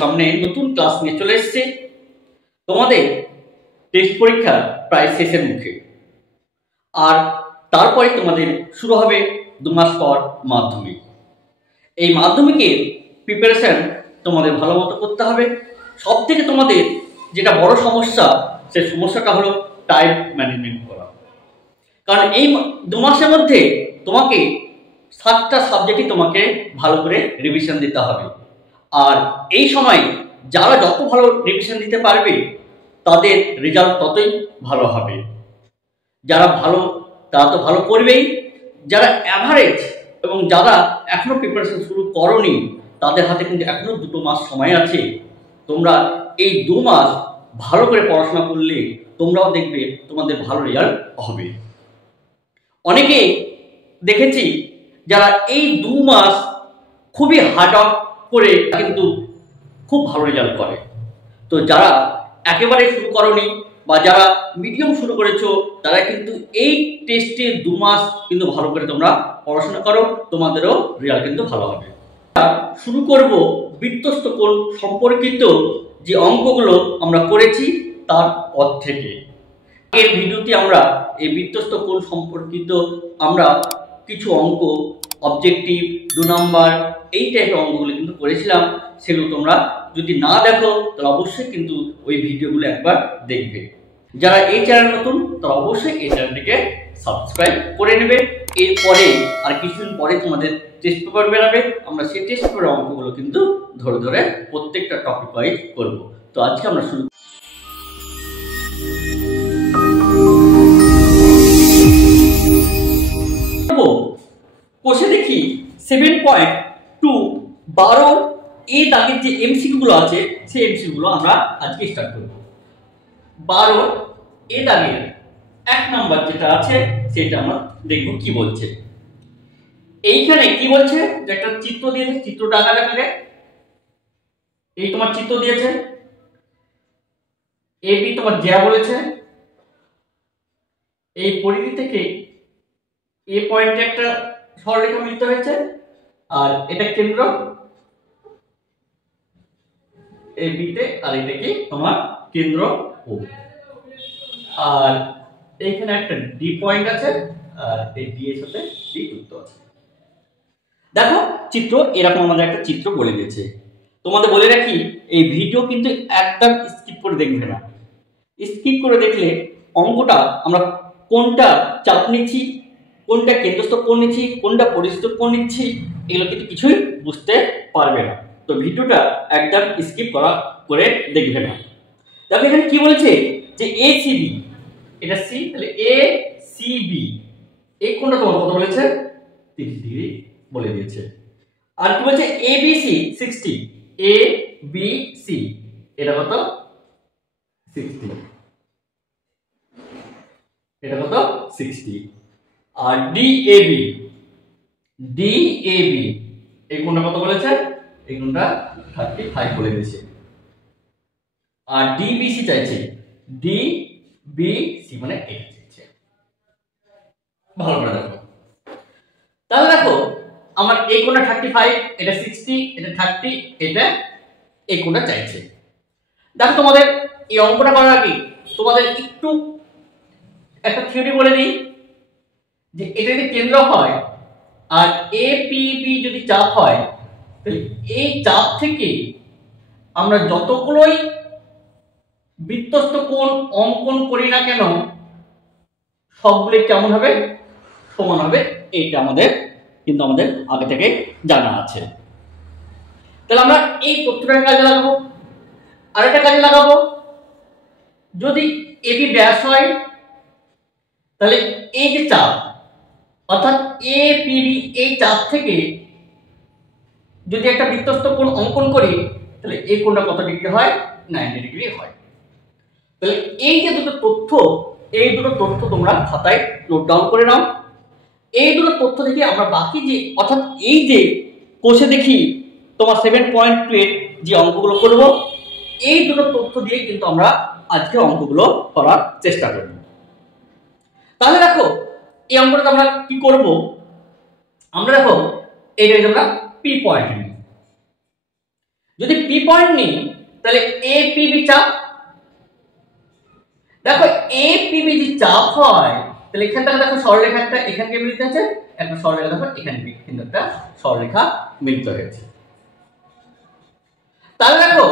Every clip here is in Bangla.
সামনে নতুন ক্লাস নিয়ে চলে এসেছে। তোমাদের টেস্ট পরীক্ষা প্রায় শেষের মুখে, আর তারপরে তোমাদের শুরু হবে 2 মাস পর মাধ্যমিক। এই মাধ্যমিকের প্রিপারেশন তোমাদের ভালো মতো করতে হবে। সব থেকে তোমাদের যেটা বড় সমস্যা, সেই সমস্যাটা হলো টাইম ম্যানেজমেন্ট করা। কারণ এই 2 মাসের মধ্যে তোমাকে 7টা সাবজেক্টই তোমাকে ভালো করে রিভিশন দিতে হবে। আর এই সময় যারা যত ভালো রিভিশন দিতে পারবে তাদের রেজাল্ট ততই ভালো হবে। যারা ভালো তারা তো ভালো করবেই, যারা অ্যাভারেজ এবং যারা এখনো প্রিপারেশন শুরু করনি তাদের হাতে কিন্তু এখনো 2 মাস সময় আছে। তোমরা এই 2 মাস ভালো করে পড়াশোনা করলে তোমরাও দেখবে তোমাদের ভালো রেজাল্ট হবে। অনেকে দেখেছি যারা এই 2 মাস খুবই হার্ড ওয়ার্ক করে কিন্তু খুব ভালো রেজাল্ট করে। তো যারা একেবারে শুরু করনি বা যারা মিডিয়াম শুরু করেছো তারা কিন্তু এই টেস্টে 2 মাস কিন্তু ভালো করে তোমরা পড়াশোনা করো, তোমাদেরও রেজাল্ট কিন্তু ভালো হবে। শুরু করব বৃত্তস্থ কোণ সম্পর্কিত যে অঙ্কগুলো আমরা করেছি তার পর থেকে। এর ভিডিওতে আমরা এই বৃত্তস্থ কোণ সম্পর্কিত আমরা কিছু অঙ্ক, অবজেক্টিভ, 2 নাম্বার, এই টাইপের অঙ্কগুলো কিন্তু করেছিলাম। সেগুলো তোমরা যদি না দেখো তাহলে অবশ্যই কিন্তু ওই ভিডিওগুলো একবার দেখবে। যারা এই চ্যানেল নতুন তারা অবশ্যই এই চ্যানেলটিকে সাবস্ক্রাইব করে নেবে। এরপরে আর কিছুদিন পরে তোমাদের টেস্ট পেপার বেরোবে, আমরা সেই টেস্ট পেপারের অঙ্কগুলো কিন্তু ধরে ধরে প্রত্যেকটা টপিক ওয়াইজ করব। তো আজকে আমরা শুরু কোষে দেখি 7.2 12 এই দাগের যে এমসিকিউ গুলো আছে সেই এমসিকিউ গুলো আমরা আজকে স্টার্ট করব। 12 এই দাগের 1 নাম্বার যেটা আছে সেটা আমরা দেখব কি বলছে। এইখানে কি বলছে যে একটা চিত্র দিয়েছে, চিত্রটা আঁকা দেখাবে। এই তোমার চিত্র দিয়েছে, এবি তোমার জ্যা বলেছে। এই পরিধি থেকে এ পয়েন্টে একটা সরলরেখা মিলিত হয়েছে, আর এটা কেন্দ্র এ বিতে, আর এটা কি তোমার কেন্দ্র ও। আর এইখানে একটা ডি পয়েন্ট আছে, আর এই ডি এর সাথে ডি যুক্ত আছে। দেখো চিত্র এরকম আমাদের একটা চিত্র বলে দিয়েছে। তোমাদের বলে রাখি এই ভিডিও কিন্তু একদম স্কিপ করে দেখবে না। স্কিপ করে দেখলে অঙ্কটা আমরা কোনটা চাপ নিচ্ছি, কোনটা কেন্দ্রস্থ কোণ নিচ্ছি, কোনটা পরিস্থিত কোণ নিচ্ছি, এগুলো কিন্তু কিছুই বুঝতে পারবে না। তো ভিডিওটা একদম স্কিপ করে দেখবে না। দেখো এখানে কি বলছে যে এসিবি, এটা সি, তাহলে এসিবি এই কোণটা তোমার কত বলেছে 30 ডিগ্রি বলে দিয়েছে। আর কি বলছে এবিসি 60, এবিসি এটা কত 60, এটা কত 60। আর ডিএবি, ডিএবি এই কোণটা কত বলেছে, এই কোণটা 35 বলে দিয়েছে। আর ডিবিসি চাইছে, ডিবিসি মানে এটা চাইছে। ভালো করে দেখো, তাহলে দেখো আমার এই কোণটা 35, এটা 60, এটা 30, এটা এই কোণটা চাইছে। দেখো তোমাদের এই অঙ্কটা করার আগে তোমাদের একটু একটা থিওরি বলে দিই যে এটা যদি কেন্দ্র হয় আর এপিবি যদি চাপ হয়, তাহলে এই চাপ থেকে আমরা যতগুলোই বৃত্তস্থ কোণ অঙ্কন করি না কেন সবগুলো কেমন হবে, সমান হবে। এইটা আমাদের কিন্তু আমাদের আগে থেকে জানা আছে। তাহলে আমরা এই তথ্যটাকে কাজে লাগাবো। আর একটা কাজে লাগাবো, যদি এবি ব্যাস হয় তাহলে এই যে চাপ অর্থাৎ এপিবি এই চাপ থেকে যদি একটা বৃত্তস্থ কোণ অঙ্কন করি তাহলে এই কোণটা কত ডিগ্রি হয়, 90 ডিগ্রি হয়। তাহলে এই যে দুটো তথ্য, এই দুটো তথ্য তোমরা খাতায় নোট ডাউন করে নাও। এই দুটো তথ্য থেকে আমরা বাকি যে অর্থাৎ এই যে কোষে দেখি তোমার 7.2 এর যে অঙ্কগুলো করব, এই দুটো তথ্য দিয়ে কিন্তু আমরা আজকে অঙ্কগুলো করার চেষ্টা করব। তাহলে দেখো এই অঙ্কটা আমরা কি করব, আমরা দেখো এইটা আমরা পি পয়েন্ট নিই। যদি পি পয়েন্ট নিই তাহলে এ পিবি চাপ, দেখো এ পিবি যদি চাপ হয় তাহলে এখান থেকে দেখো সরলরেখা একটা এখানকে মিলিত আছে, একটা সরলরেখা দেখো এখানে কিন্তু একটা সরলরেখা মিলিত হয়েছে। তাহলে দেখো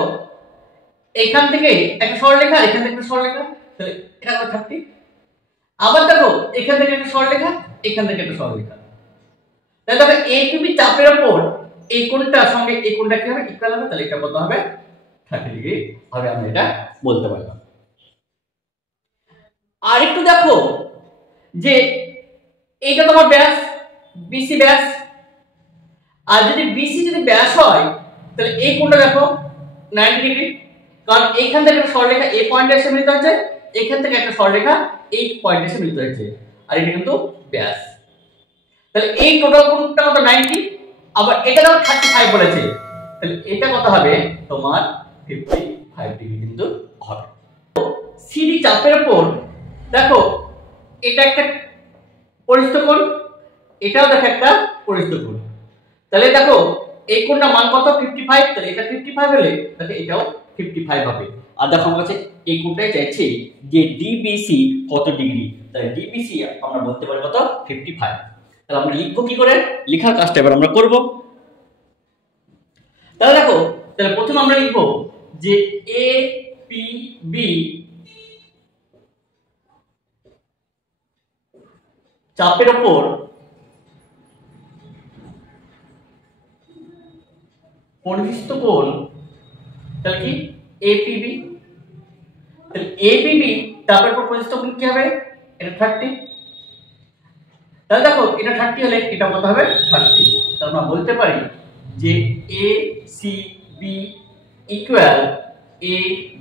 এখান থেকে একটা সরলরেখা, এখান থেকে একটা সরলরেখা, তাহলে এটা কত 30। আবার দেখো এখান থেকে একটা সরলরেখা, এখান থেকে একটা সরলরেখা, তাহলে দেখো এ পিবি চাপের উপর এই কোণটার সঙ্গে এই কোণটা কি হবে, ইকুয়াল হবে, তাহলে এটা কত হবে 30 ডিগ্রি হবে, আমরা এটা বলতে পারলাম। আর একটু দেখো যে এইটা তোমার ব্যাস, বিসি ব্যাস, আর যদি বিসি যদি ব্যাস হয় তাহলে এই কোণটা দেখো 90 ডিগ্রি, কারণ এইখান থেকে একটা সরলরেখা এই পয়েন্টে এসে মিলিত হচ্ছে, এখান থেকে একটা সরলরেখা এই পয়েন্টে এসে মিলিত হচ্ছে, আর এটা কিন্তু ব্যাস। তাহলে এই টোটাল কোণটা কত 90, আবার এটা দেখো 35 বলেছে, তাহলে এটা কত হবে তোমার 55 ডিগ্রি কিন্তু হবে। সিডি চাপের উপর দেখো এটা একটা পরিস্থ কোণ, এটাও দেখো একটা পরিস্থ কোণ, তাহলে দেখো এই কোণটার মান কত 55, তাহলে এটা 55 হলে তাহলে এটাও 55 হবে। আর দেখো আমার কাছে এই কোণটাই চাইছে যে ডিবিসি কত ডিগ্রি, তাহলে ডিবিসি আমরা বলতে পারি কত 55। তাহলে আমরা লিখবো কি করে, লেখার কাজটা এবার আমরা করব। তাহলে দেখো তাহলে প্রথমে আমরা লিখবো যে এ পি বি চাপের উপর পরিস্থিত কোণ, তাহলে কি এপিবি, তাহলে এপিবি চাপের উপর পরিস্থিত কোণ কি হবে, এটা 30, তাহলে দেখো এটা 30 হলে এটা কত হবে 30, তাহলে আমরা বলতে পারি যে A C B equal A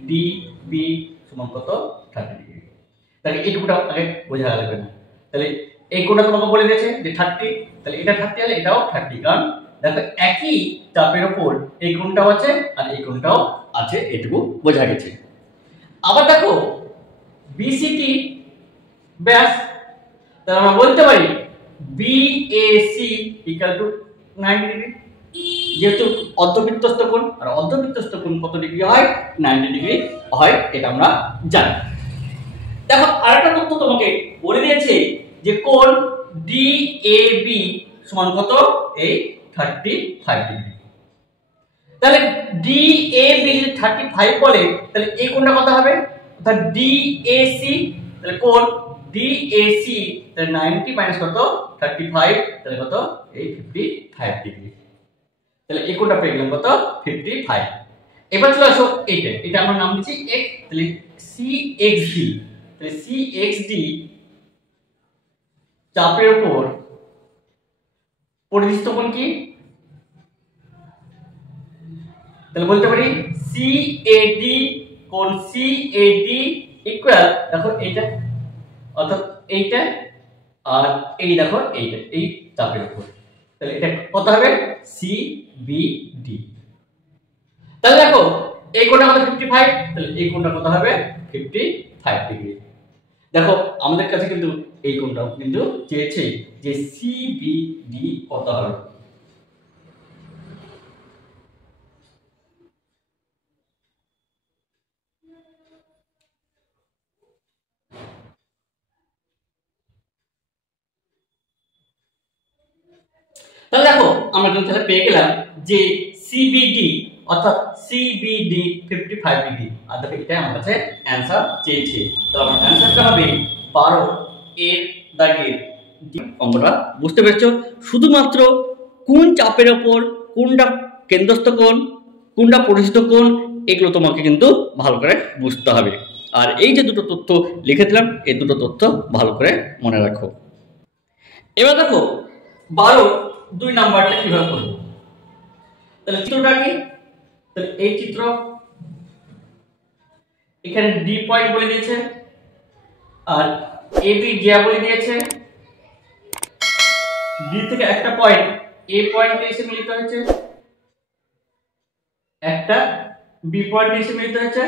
D B সমান কত 30 ডিগ্রি। তাহলে এইটুকুটা আগে বোঝা লাগবে না, তাহলে এই কোণটা তোমাকে বলে দিয়েছে যে 30, তাহলে এটা 30 হলে এটাও 30, কারণ দেখো একই চাপের উপর এই কোণটাও আছে আর এই কোণটাও আছে, এটুকু বোঝা গেছে। আবার দেখো বিসিটি ব্যাস, তাহলে আমরা বলতে পারি বিএসি ইকুয়াল টু 90 ডিগ্রি, যেহেতু অর্ধবৃত্তস্থ কোণ, আর অর্ধবৃত্তস্থ কোণ কত ডিগ্রি হয় 90 ডিগ্রি হয়, এটা আমরা জানি। দেখো আরেকটা তথ্য তোমাকে বলে দিয়েছে যে কোণ ডিএবি সমান কত এই 35 ডিগ্রি, তাহলে ডিএবি যদি 35 বলে তাহলে এই কোণটা কত হবে, অর্থাৎ ডিএসি, তাহলে কোণ ডিএসি তাহলে 90 মাইনাস কত 35, তাহলে কত এই 55 ডিগ্রি, তাহলে এই কোণটা পেয়ে গেলাম কত 55। এবার চলে আসো এইটা, এটা আমরা নাম দিচ্ছি x, তাহলে সিএক্সডি, তাহলে সিএক্সডি চাপের উপর পরিস্থিত কোণ কি, তাহলে বলতে পারি সিএডি, কোণ সিএডি ইকুয়াল দেখো এইটা, অর্থাৎ এইটা আর এই দেখো এইটা, এই চাপের উপর, তাহলে এটা কত হবে সিবিডি। তাহলে দেখো এই কোণটা কত 55, তাহলে এই কোণটা কত হবে 55 ডিগ্রি। দেখো আমাদের কাছে কিন্তু এই কোণটাও কিন্তু চেয়েছে যে সিবিডি কত হবে। তাহলে দেখো আমরা কিন্তু তাহলে পেয়ে গেলাম যে সিবিডি অর্থাৎ সিবিডি 55 ডিগ্রি, আর দেখো এটা আমার কাছে অ্যানসার চেয়েছে, তো আমার অ্যানসারটা হবে 12 এর দাগের অঙ্কটা। বুঝতে পেরেছো, শুধুমাত্র কোন চাপের উপর কোনটা কেন্দ্রস্থ কোণ, কোনটা পরিস্থিত কোণ, এগুলো তোমাকে কিন্তু ভালো করে বুঝতে হবে। আর এই যে দুটো তথ্য লিখে দিলাম, এই দুটো তথ্য ভালো করে মনে রাখো। এবার দেখো 12 নাম্বারটা কিভাবে করবো, তাহলে চিত্রটা কি, তাহলে এই চিত্র, এখানে ডি পয়েন্ট বলে দিয়েছে আর এ বি জ্যা বলে দিয়েছে, ডি থেকে একটা পয়েন্ট এ পয়েন্টে এসে মিলিত হয়েছে, একটা বি পয়েন্টে এসে মিলিত হয়েছে,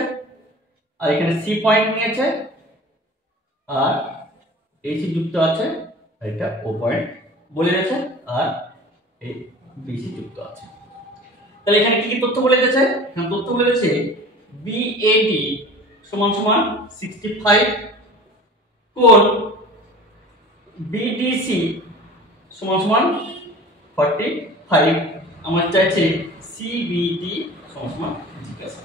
আর এখানে সি পয়েন্ট নিয়েছে আর এই সি যুক্ত আছে, এটা ও পয়েন্ট বলে দিয়েছে আর এই বিসি যুক্ত আছে। তাহলে এখানে কি কি তথ্য বলে দিয়েছে? এখানে তথ্য বলে দিয়েছে BAD সমান সমান 65 কোণ BDC সমান সমান 45। আমার চাইছে CBD সমান সমান জিজ্ঞাসা।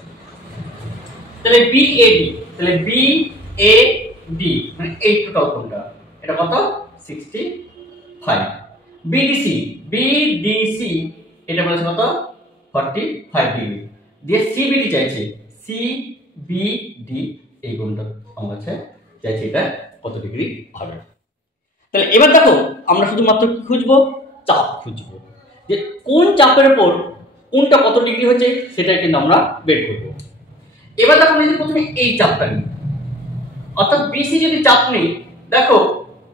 তাহলে BAD, তাহলে BAD মানে এই টোটাল কোণটা এটা কত? 65। BDC এটা বলেছে কত? 45 ডিগ্রি। দিয়ে CBD চাইছে, CBD এই কোণটা আমার কাছে চাইছে এটা কত ডিগ্রি হবে। তাহলে এবার দেখো আমরা শুধুমাত্র কি খুঁজবো? চাপ খুঁজবো, যে কোন চাপের উপর কোনটা কত ডিগ্রি হচ্ছে সেটা কিন্তু আমরা বের করবো। এবার দেখো আমি যদি প্রথমে এই চাপটা নিই, অর্থাৎ বিসি যদি চাপ নেই, দেখো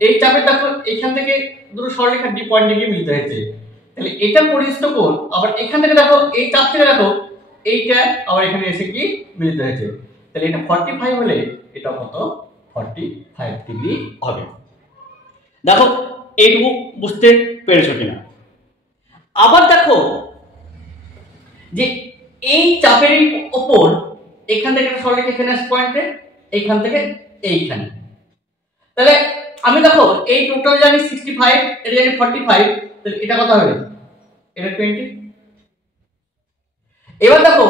এই চাপের দেখো এখান থেকে দুটো সরলরেখা ডি পয়েন্ট ডিগ্রি মিলিত হয়েছে, তাহলে এটা পরিস্থিত কোণ। আবার এখান থেকে দেখো এই চাপ থেকে দেখো এইটা আবার এখানে এসে কি মিলিত হয়েছে, তাহলে এটা 45 হলে এটা কত? 45 ডিগ্রি হবে। দেখো এইটুকু বুঝতে পেরেছো কিনা? আবার দেখো যে এই চাপের উপর এখান থেকে একটা সরলরেখা এখানে আসে পয়েন্টে, এইখান থেকে এইখানে, তাহলে আমি দেখো এই টোটাল জানি 65, এটা জানি 45, তাহলে এটা কত হবে? এটা 20। এবার দেখো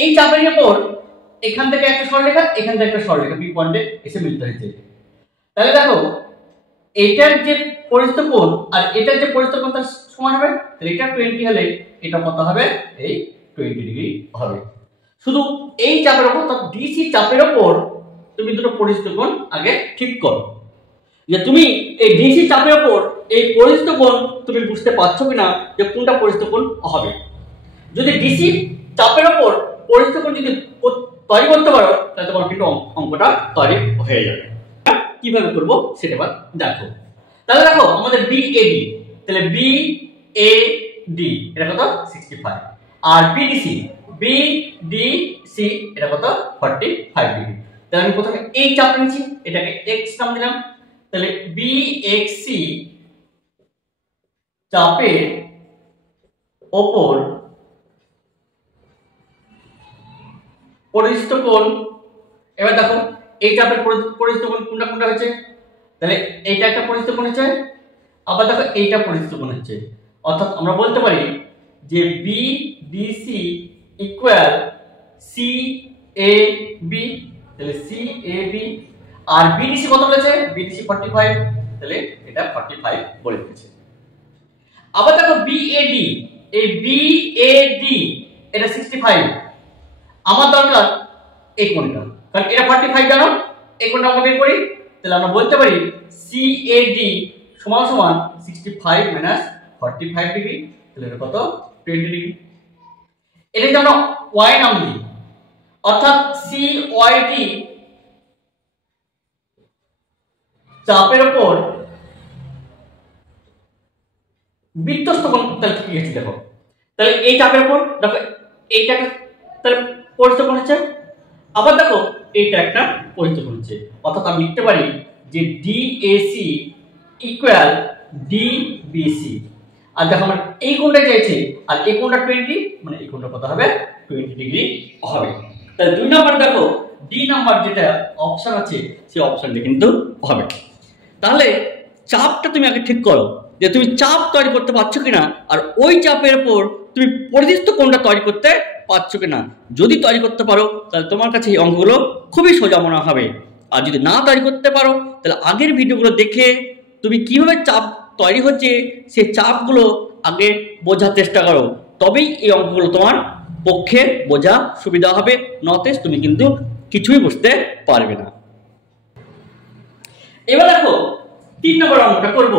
এই চাপের উপর এখান থেকে একটা সরলরেখা এখান থেকে একটা সরলরেখা বি পয়েন্টে এসে মিলিত হয়েছে, তাহলে দেখো এটার যে পরিস্থিত কোণ আর এটার যে পরিস্থিত কোণ তার সমান হবে, তাহলে এটা 20 হলে এটা কত হবে? এই 20 ডিগ্রি হবে। শুধু এই চাপের উপর, অর্থাৎ ডিসি চাপের উপর তুমি দুটো পরিস্থিত কোণ আগে ঠিক করো, যে তুমি এই ডিসি চাপের উপর এই পরিস্থিত কোণ তুমি বুঝতে পারছো কিনা যে কোনটা পরিস্থিত কোণ হবে। যদি ডিসি চাপের উপর পরিস্থিত কোণ যদি তৈরি করতে পারো তাহলে তোমার কিন্তু অঙ্কটা তৈরি হয়ে যাবে। কিভাবে করব সেটা এবার দেখো। তাহলে দেখো আমাদের BAD, তাহলে BAD এটা কত? 65। আর BDC এটা কত? 45 ডিগ্রি। তাহলে আমি প্রথমে এই চাপ নিচ্ছি, এটাকে x নাম দিলাম, তাহলে BXC চাপের ওপর পরিস্থিত কোণ। এবার দেখো এই চাপের পরিস্থিত কোণ কোনটা কোনটা হচ্ছে, তাহলে এইটা একটা পরিস্থিত কোণ হচ্ছে, আবার দেখো এইটা পরিস্থিত কোণ হচ্ছে, অর্থাৎ আমরা বলতে পারি যে BDC ইকুয়াল CAB, তাহলে CAB। আর BDC কত বলেছে? BDC 45, তাহলে এটা 45 বলে দিয়েছে। আবার দেখো BAD, এই BAD এটা 65, আমার দরকার এই কোণটা, কারণ এটা 45 জানো, এই কোণটা আমরা বের করি, তাহলে আমরা বলতে পারি CAD সমান সমান 65 মাইনাস 45 ডিগ্রি, তাহলে এটা কত? 20 ডিগ্রি। এটাকে আমরা y নাম দিই, অর্থাৎ CYD চাপের উপর বিধ্বস্ত কোণ। তাহলে কি হচ্ছে দেখো, তাহলে এই চাপের উপর দেখো এইটা তাহলে পরিস্থিত কোণ হচ্ছে, আবার দেখো এইটা একটা পরিস্থিত কোণ হচ্ছে, অর্থাৎ আমি লিখতে পারি যে DAC ইকুয়াল DBC। আর দেখো আমরা এই কোণটা চাইছি আর এই কোণটা 20, মানে এই কোণটা কত হবে? 20 ডিগ্রি হবে। তাহলে 2 নাম্বার দেখো ডি নাম্বার যেটা অপশন আছে সেই অপশনটা কিন্তু হবে। তাহলে চাপটা তুমি আগে ঠিক করো যে তুমি চাপ তৈরি করতে পারছো কিনা, আর ওই চাপের উপর তুমি পরিস্থিত কোণটা তৈরি করতে পারছো কিনা। যদি তৈরি করতে পারো তাহলে তোমার কাছে এই অঙ্কগুলো খুবই সোজা মনে হবে, আর যদি না তৈরি করতে পারো তাহলে আগের ভিডিওগুলো দেখে তুমি কিভাবে চাপ তৈরি হচ্ছে সেই চাপগুলো আগে বোঝার চেষ্টা করো, তবেই এই অঙ্কগুলো তোমার পক্ষে বোঝা সুবিধা হবে, নচেত তুমি কিন্তু কিছুই বুঝতে পারবে না। এবার দেখো 3 নম্বর অঙ্কটা করব।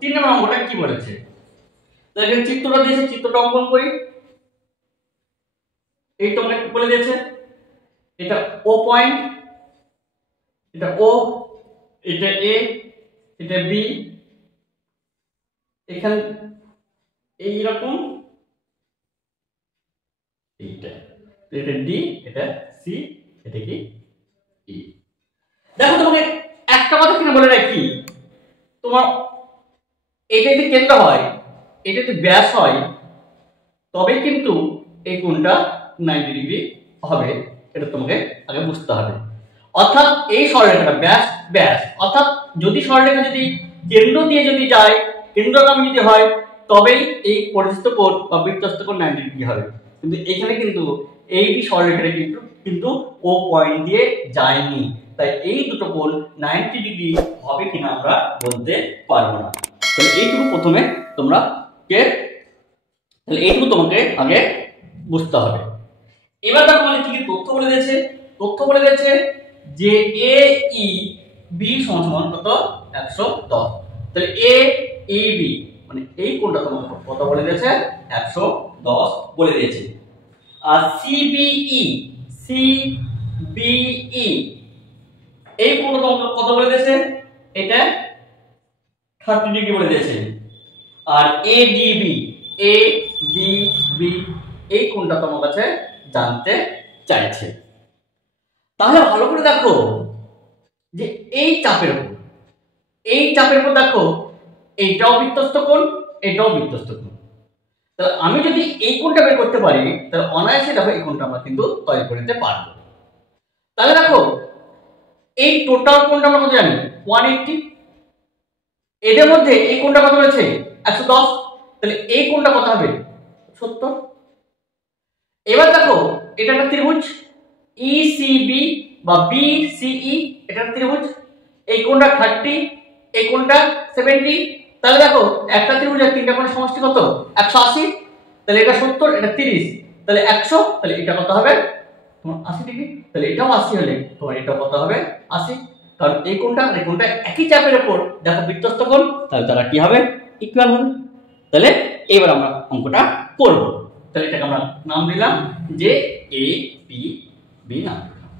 3 নম্বর অঙ্কটা কি বলেছে, তাহলে চিত্রটা দিয়েছে, চিত্রটা অঙ্কন করি। এই তোমাকে বলে দিয়েছে এটা O পয়েন্ট, এটা O, এটা A, এটা B, এখানে এইরকম, এইটা এটা D, এটা C, এটা কি E। দেখো তোমাকে একটা কথা কিনা বলে রাখি, তোমার এটা যদি কেন্দ্র হয়, এটা যদি ব্যাস হয়, তবে কিন্তু এই কোণটা 90 ডিগ্রি হবে, এটা তোমাকে আগে বুঝতে হবে। অর্থাৎ এই সরলরেখাটা ব্যাস ব্যাস অর্থাৎ যদি সরলরেখা যদি কেন্দ্র দিয়ে যদি যায়, কেন্দ্রগামী যদি হয়, তবেই এই পরিস্থ কোণ বা বৃত্তস্থ কোণ 90 ডিগ্রি হবে। কিন্তু এখানে কিন্তু এই সরলরেখাটা কিন্তু ও পয়েন্ট দিয়ে যায়নি, তাই এই দুটো কোণ 90 ডিগ্রি হবে কিনা আমরা বলতে পারবো না। তাহলে এইটুকু প্রথমে তোমরা তাহলে এইটুকু তোমাকে আগে বুঝতে হবে। এবার দেখো মানে কি তথ্য বলে দিয়েছে, তথ্য বলে দিয়েছে যে এ ই বি সমান কত 110। তাহলে এ ই বি মানে এই কোণটা তোমাকে কত বলে দিয়েছে 110 বলে দিয়েছে। আর সিবিই এই কোণটা তোমাকে কত বলে দিয়েছে, এটা 30 ডিগ্রি বলে দিয়েছে। আর এডিবি এই কোণটা তোমার কাছে জানতে চাইছে। তাহলে ভালো করে দেখো যে এই চাপের উপর দেখো এইটাও বৃত্তস্থ কোণ, এটাও বৃত্তস্থ কোণ। তাহলে আমি যদি এই কোণটা বের করতে পারি, তাহলে অনায়াসে দেখো এই কোণটা আমরা কিন্তু তৈরি করে নিতে পারবো। তাহলে দেখো এই টোটাল কোণটা আমরা কত জানি 180, এদের মধ্যে এই কোণটা কত রয়েছে 110, তাহলে এই কোণটা কত হবে 70। এবার দেখো এটা একটা ত্রিভুজ ইসিবি বা বিসিই, এটা একটা ত্রিভুজ, এই কোণটা 30, এই কোণটা 70। তাহলে দেখো একটা ত্রিভুজের তিনটা কোণের সমষ্টি কত 180, তাহলে এটা 70, এটা 30, তাহলে 100, তাহলে এটা কত হবে তোমার 80 ডিগ্রি। তাহলে এটাও 80 হলে তোমার এটা কত হবে 80, কারণ এই কোণটা আর এই কোণটা একই চাপের উপর দেখো বৃত্তস্থ কোণ, তাহলে তারা কি হবে ইকুয়াল হবে। তাহলে এবার আমরা অঙ্কটা করব। তাহলে এটাকে আমরা নাম দিলাম যে এ পি বি নাম দিলাম।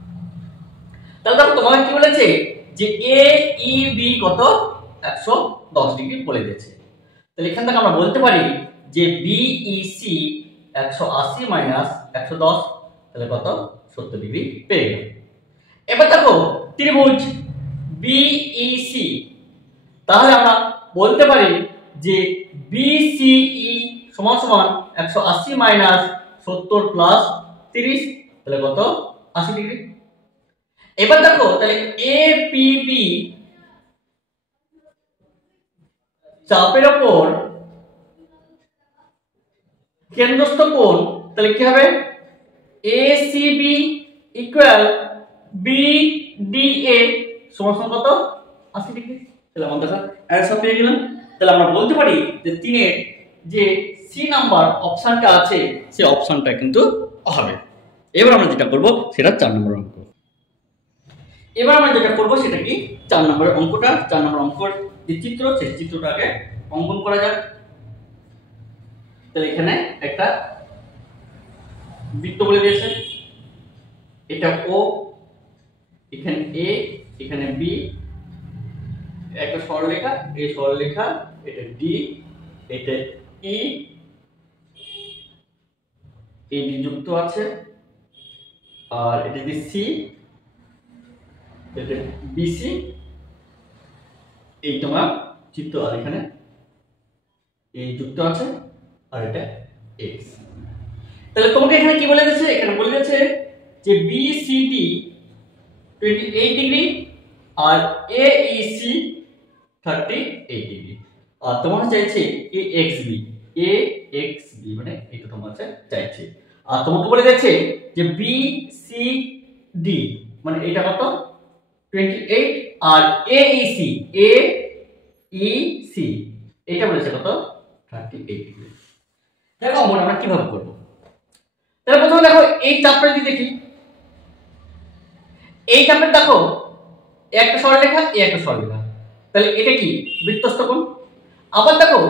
তাহলে দেখো তোমাকে কি বলেছে যে এ ই বি কত 110 ডিগ্রি বলে দিয়েছে। তাহলে এখান থেকে আমরা বলতে পারি যে বিইসি 180 মাইনাস 110, তাহলে কত 70 ডিগ্রি পেয়ে গেল। এবার দেখো ত্রিভুজ বিইসি, তাহলে আমরা বলতে পারি যে বিসিই সমান সমান 180 মাইনাস 70 প্লাস 30, তাহলে কত 80 ডিগ্রি। এবার দেখো তাহলে এপিবি চাপের উপর কেন্দ্রস্থ কোণ, তাহলে কি হবে এসিবি ইকুয়াল বিডিএ সমান সমান কত 80 ডিগ্রি। তাহলে আমরা অ্যান্সার পেয়ে গেলাম। তাহলে আমরা বলতে পারি যে 3 এর যে সি নাম্বার অপশনটা আছে সেই অপশনটা কিন্তু হবে। এবার আমরা যেটা করব সেটা 4 নম্বর অঙ্ক। এবার আমরা যেটা করব সেটা কি 4 নম্বরের অঙ্কটা, 4 নম্বর অঙ্কের যে চিত্র সেই চিত্রটাকে অঙ্কন করা যাক। তাহলে এখানে একটা বৃত্ত বলে দিয়েছে, এটা ও, এখানে এ, এখানে বি, একটা সরলরেখা, এই সরলরেখা, এটা ডি, এটা ই, এই ডি যুক্ত আছে, আর এটা দি সি, এটা বিসি, এই তোমার চিত্র, আর এখানে এই যুক্ত আছে, আর এটা এক্স। তাহলে তোমাকে এখানে কি বলে দিয়েছে, এখানে বলে দিয়েছে যে বিসিডি 28 ডিগ্রি আর এইসি 38 ডিগ্রি, আর তোমার চাইছে এএক্সবি মানে এটা তোমার চাইছে। আর তোমাকে বলে দিয়েছে যে বিসিডি মানে এটা কত 28, আর এইসি এটা বলেছে কত 38 ডিগ্রি। দেখো আমরা কিভাবে করব। তাহলে প্রথমে দেখো এই চাপটা যদি দেখি, এই চাপের দেখো একটা সরলরেখা, এই একটা সরলরেখা, তাহলে এটা কি বৃত্তস্থ কোণ। আবার দেখো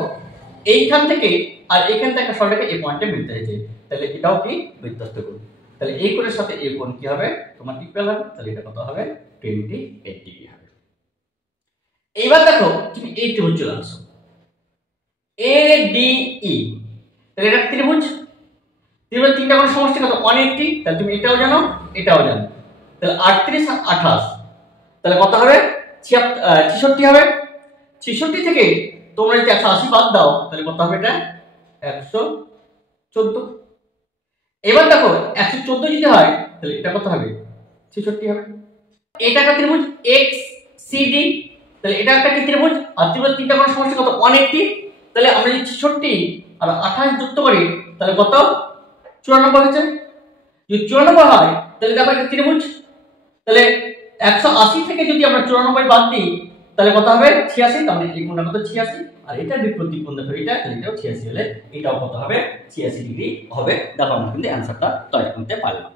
এইখান থেকে আর এইখান থেকে একটা সরলরেখা এই পয়েন্টে মিলতে হয়েছে, তাহলে এটাও কি বৃত্তস্থ কোণ। তাহলে এই কোণের সাথে এই কোণ কি হবে তোমার ইকুয়াল হবে, তাহলে এটা কত হবে 28 ডিগ্রি হবে। এইবার দেখো তুমি এই ত্রিভুজ চলে আসো এডিই, তাহলে এটা ত্রিভুজ, ত্রিভুজ তিনটা কোণের সমষ্টি কত 180, তাহলে তুমি এটাও জানো এটাও জানো, তাহলে 38 আর 28, তাহলে কত হবে 66 হবে। 66 থেকে তোমরা যদি 180 বাদ দাও তাহলে কত হবে এটা 114। এবার দেখো 114 যদি হয় তাহলে এটা কত হবে 66 হবে। এটা একটা ত্রিভুজ এক্স সি ডি, তাহলে এটা একটা কি ত্রিভুজ, আর ত্রিভুজ তিনটা কোণ সমষ্টি কত 180, তাহলে আমরা যদি 66 আর 28 যুক্ত করি তাহলে কত 94 হচ্ছে। যদি 94 হয় তাহলে দেখো এটা ত্রিভুজ, তাহলে 180 থেকে যদি আমরা 94 বাদ দিই তাহলে কত হবে 86, তাহলে এই কোণটা কত 86, আর এটা বিপরীত কোণ দেখো এটা, তাহলে এটাও 86 হলে এটাও কত হবে 86 ডিগ্রি হবে। দেখো আমরা কিন্তু অ্যানসারটা তৈরি করতে পারলাম।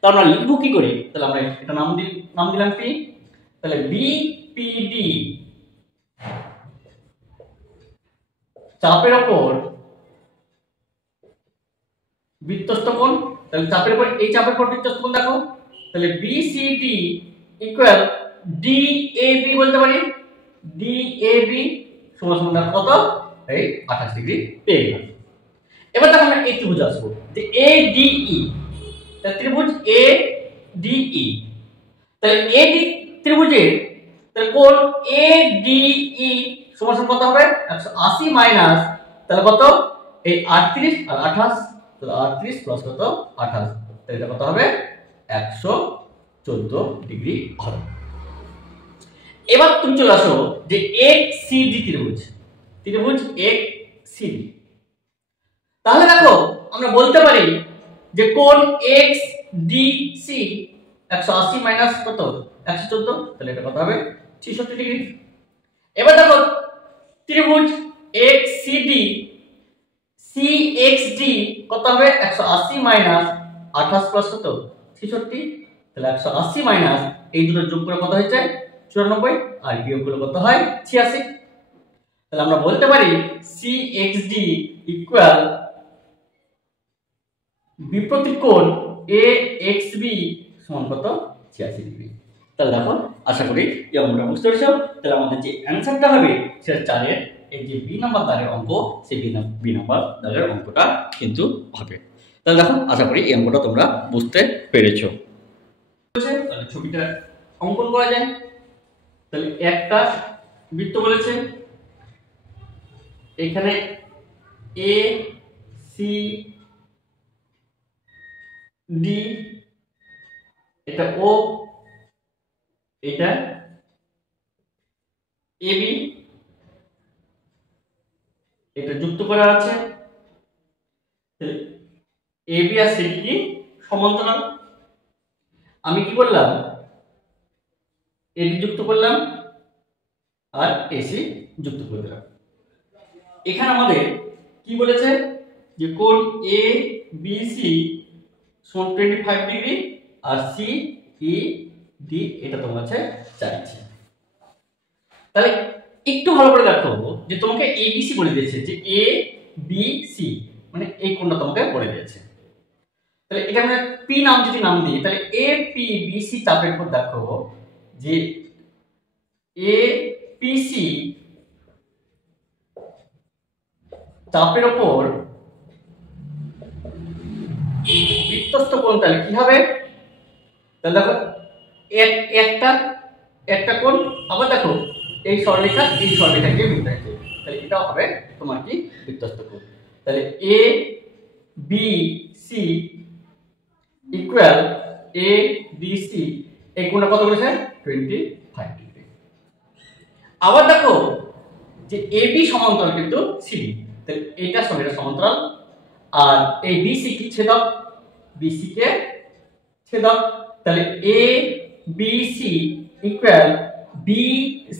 তো আমরা লিখবো কি করে, তাহলে আমরা এটা নাম দিলাম কি, তাহলে বিপিডি চাপের উপর বৃত্তস্থ কোণ, তাহলে চাপের উপর এই চাপের উপর বৃত্তস্থ কোণ দেখো, তাহলে বিসিডি ইকুয়াল ডিএবি বলতে পারি, ডিএবি সমান সমান কত এই 28 ডিগ্রি পেয়ে গেলাম। এবার দেখো আমরা এই ত্রিভুজ আসবো যে এডিই, তাহলে ত্রিভুজ এডিই, তাহলে এডি ত্রিভুজের তাহলে কোণ এডিই সমান সমান কত হবে 180 মাইনাস তাহলে কত এই 38 আর 28, তাহলে 38 প্লাস কত 28, তাহলে এটা কত হবে 114 ডিগ্রি হবে। এবার তুমি চলে আসো যে এক্সসিডি ত্রিভুজ, ত্রিভুজ এক্সসিডি, তাহলে দেখো আমরা বলতে পারি যে কোণ এক্সডিসি 180 মাইনাস কত 114, তাহলে এটা কত হবে 66 ডিগ্রি। এবার দেখো ত্রিভুজ এক্সসিডি সিএক্সডি কত হবে 180 মাইনাস 28 প্লাস কত 66, তাহলে 180 মাইনাস এই দুটো যোগ করে কত হয়েছে 94, আর বিয়োগ করলে কত হয় 86, তাহলে আমরা বলতে পারি সিএক্সডি ইকুয়াল বিপরীত কোণ এএক্সবি সমান কত 86 ডিগ্রি। তাহলে দেখো আশা করি এই অঙ্কটা বুঝতে পেরেছো। তাহলে আমাদের যে অ্যানসারটা হবে সেটা 4-এর এই যে বি নাম্বার দাগের অঙ্ক, সেই বি নাম্বার দাগের অঙ্কটা কিন্তু হবে। তাহলে দেখো আশা করি এই অঙ্কটা তোমরা বুঝতে পেরেছো। তাহলে ছবিটা অঙ্কন করা যায়। তাহলে একটা বৃত্ত বলেছে, এখানে এ সি ডি, এটা ও, এটা এবি, এটা যুক্ত করা আছে, এবি আর সিডি কি সমান্তরাল। আমি কি করলাম এডি যুক্ত করলাম আর এসি যুক্ত করে দিলাম। এখানে আমাদের কি বলেছে যে কোণ এ বি সি সমান 25 ডিগ্রি আর সি ই ডি এটা তোমার কাছে চাইছে। তাহলে একটু ভালো করে দেখো যে তোমাকে এবিসি বলে দিয়েছে, যে এ বি সি মানে এই কোণটা তোমাকে বলে দিয়েছে। তাহলে এটা আমরা পি নাম যদি নাম দিই তাহলে এ পি বি সি চাপের উপর দেখো যে এ পি সি চাপের উপর বৃত্তস্থ কোণ, তাহলে কি হবে, তাহলে দেখো একটা কোণ, আবার দেখো এই সরলরেখা এই সরলরেখাকে মিলাইছে, তাহলে এটাও হবে তোমার কি বৃত্তস্থ কোণ। তাহলে A B C equal A B C, এই কোণটা কত বলেছে 25 ডিগ্রি। আবার দেখো যে এ বি সমান্তরাল কিন্তু সিডি, তাহলে এইটার সঙ্গে এটা সমান্তরাল, আর এই বিসি কি ছেদক, বিসি কে ছেদক, তাহলে A B C equal B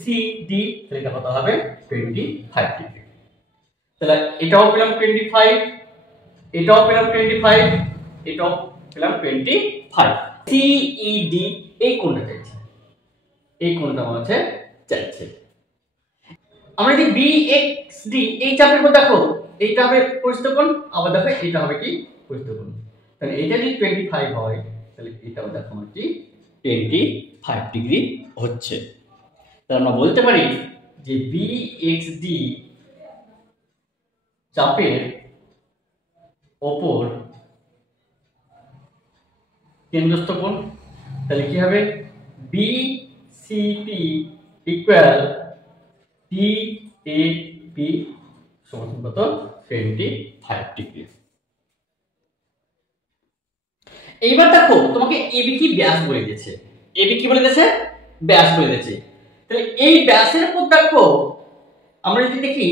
C D, তাহলে এটা কত হবে 25 ডিগ্রি। তাহলে এটাও পেলাম 25, এটাও পেলাম 25, এটাও পেলাম 25। সিইডি এই কোণটা চাইছে, এই কোণটা আমার কাছে চাইছে। আমরা যদি বিএক্সডি এই চাপের উপর দেখো এইটা হবে পরিস্থিত কোণ, আবার দেখো এটা হবে কি পরিস্থিত কোণ, তাহলে এটা যদি 25 হয় তাহলে এটাও দেখো আমার কি 25 ডিগ্রি হচ্ছে। তাহলে আমরা বলতে পারি যে বিএক্সডি চাপের ওপর কেন্দ্রস্থ কোণ, তাহলে কি হবে বিসিপি ইকুয়াল ডিএপি সমান কত 25 ডিগ্রি। এইবার দেখো তোমাকে এবি কি ব্যাস বলে দিয়েছে, এবি কি বলে দিয়েছে, ব্যাস বলে দিয়েছে। তাহলে এই ব্যাসের উপর দেখো আমরা যদি দেখি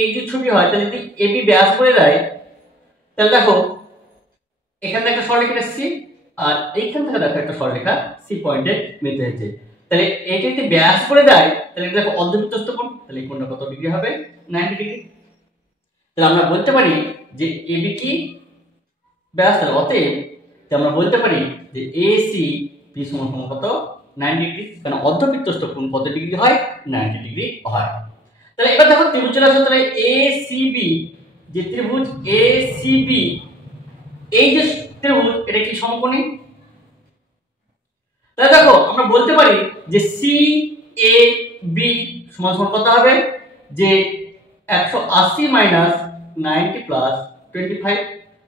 এই যে ছবি হয়, তাহলে যদি এবি ব্যাস বলে দেয়, তাহলে দেখো এখান থেকে একটা সরলরেখা এসেছি আর এইখান থেকে দেখো একটা সরলরেখা সি পয়েন্টে মিলিত হয়েছে। তাহলে এটা যদি ব্যাস করে দেয় তাহলে দেখো অর্ধবৃত্তস্থ কোণ, তাহলে এই কোণটা কত ডিগ্রি হবে, 90 ডিগ্রি। তাহলে আমরা বলতে পারি যে এবি কি ব্যাস, তাহলে অতএব আমরা বলতে পারি যে এসি বি সমান কত, 90 ডিগ্রি। কারণ অর্ধবৃত্তস্থ কোণ কত ডিগ্রি হয়, 90 ডিগ্রি হয়। তাহলে এবার দেখো ত্রিভুজ চলে আসো, তাহলে এসিবি, যে ত্রিভুজ এসিবি, এই যে ত্রিভুজ এটা কি সমকোণী। তাহলে দেখো আমরা বলতে পারি যে সি এ বি সমান কত হবে, যে 180 মাইনাস 90 প্লাস 25,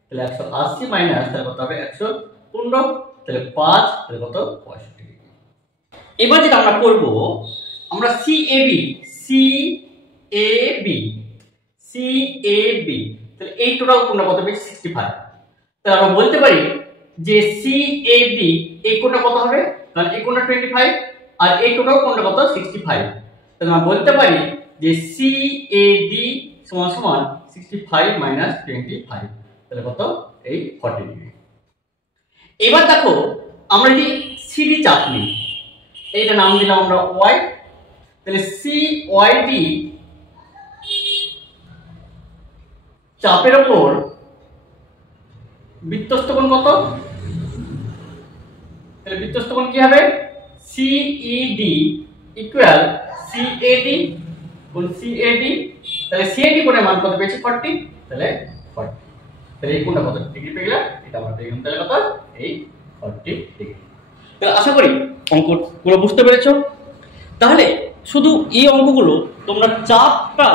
তাহলে 180 মাইনাস তাহলে কত হবে 115, তাহলে 5 তাহলে কত 65 ডিগ্রি। এবার যেটা আমরা করব, আমরা সিএবি তাহলে এই টোটাল কোণটা কত হবে 65। তাহলে আমরা বলতে পারি যে সিএবি এই কোণটা কত হবে, কারণ এই কোণটা 25 আর এই টোটাল কোণটা কত 65। তাহলে আমরা বলতে পারি যে সিএডি সমান সমান 65 মাইনাস 25, তাহলে কত এই 40 ডিগ্রি। এবার দেখো আমরা যদি সিডি চাপ নিই, এইটা নাম দিলাম আমরা ওয়াই, তাহলে সি ওয়াইডি চাপের উপর বৃত্তস্থ কোণ কত, তাহলে বৃত্তস্থ কোণ কি হবে, সিইডি ইকুয়াল সিএডি কোণ সিএডি, তাহলে সিএডি কোণের মান কত পেয়েছি 40, তাহলে 40, তাহলে এই কোণটা কত ডিগ্রি পেয়ে গেলাম, এটা আমরা পেয়ে গেলাম তাহলে কত এই 40 ডিগ্রি। তাহলে আশা করি অঙ্কগুলো বুঝতে পেরেছো। তাহলে শুধু এই অঙ্কগুলো তোমরা চাপটা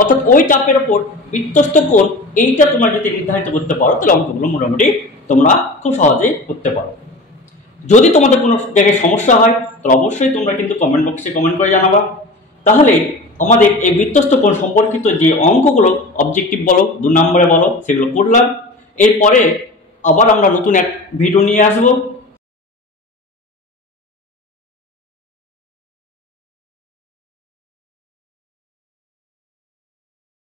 অর্থাৎ ওই চাপের উপর বৃত্তস্থ কোণ এইটা তোমরা যদি নির্ধারিত করতে পারো, তাহলে অঙ্কগুলো মোটামুটি তোমরা খুব সহজেই করতে পারো। যদি তোমাদের কোনো জায়গায় সমস্যা হয় তাহলে অবশ্যই তোমরা কিন্তু কমেন্ট বক্সে কমেন্ট করে জানাবা। তাহলে আমাদের এই বৃত্তস্থ কোণ সম্পর্কিত যে অঙ্কগুলো অবজেক্টিভ বলো 2 নম্বরে বলো সেগুলো করলাম। এরপরে আবার আমরা নতুন এক ভিডিও নিয়ে আসবো।